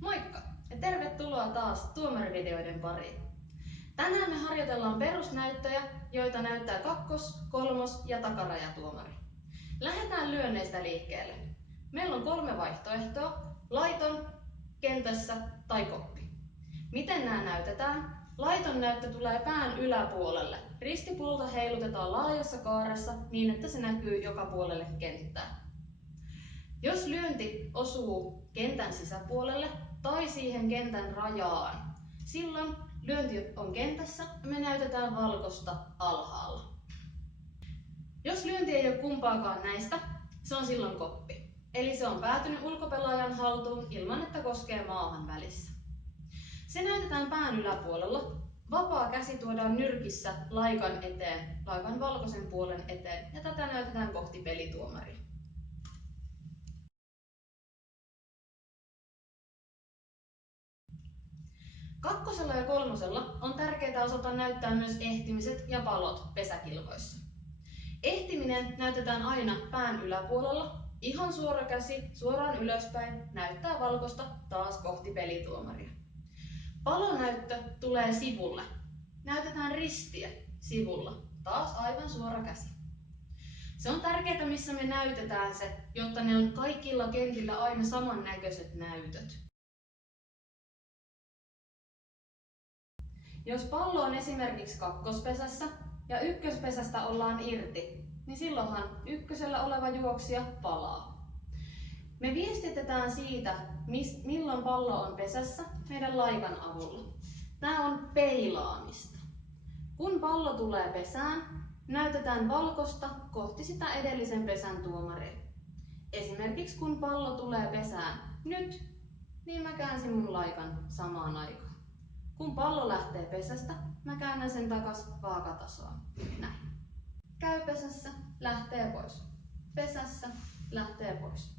Moikka ja tervetuloa taas tuomarivideoiden pariin. Tänään me harjoitellaan perusnäyttöjä, joita näyttää kakkos-, kolmos- ja takarajatuomari. Lähdetään lyönneistä liikkeelle. Meillä on 3 vaihtoehtoa: laiton, kentässä tai koppi. Miten nämä näytetään? Laiton näyttö tulee pään yläpuolelle. Ristipulta heilutetaan laajassa kaaressa niin, että se näkyy joka puolelle kenttää. Jos lyönti osuu kentän sisäpuolelle tai siihen kentän rajaan, silloin lyönti on kentässä ja me näytetään valkosta alhaalla. Jos lyönti ei ole kumpaakaan näistä, se on silloin koppi. Eli se on päätynyt ulkopelaajan haltuun ilman, että koskee maahan välissä. Se näytetään pään yläpuolella. Vapaa käsi tuodaan nyrkissä laikan eteen, laikan valkoisen puolen eteen, ja tätä näytetään kohti pelituomaria. Kakkosella ja kolmosella on tärkeää osata näyttää myös ehtimiset ja pallot pesäkilvoissa. Ehtiminen näytetään aina pään yläpuolella. Ihan suora käsi suoraan ylöspäin näyttää valkosta taas kohti pelituomaria. Palonäyttö tulee sivulle. Näytetään ristiä sivulla, taas aivan suora käsi. Se on tärkeää, missä me näytetään se, jotta ne on kaikilla kentillä aina samannäköiset näytöt. Jos pallo on esimerkiksi kakkospesässä ja ykköspesästä ollaan irti, niin silloinhan ykkösellä oleva juoksija palaa. Me viestitetään siitä, milloin pallo on pesässä meidän laikan avulla. Tämä on peilaamista. Kun pallo tulee pesään, näytetään valkosta kohti sitä edellisen pesän tuomaria. Esimerkiksi kun pallo tulee pesään nyt, niin mä käänsin mun laikan samaan aikaan. Kun pallo lähtee pesästä, mä käännän sen takas vaakatasoon. Näin. Käy pesässä, lähtee pois. Pesässä, lähtee pois.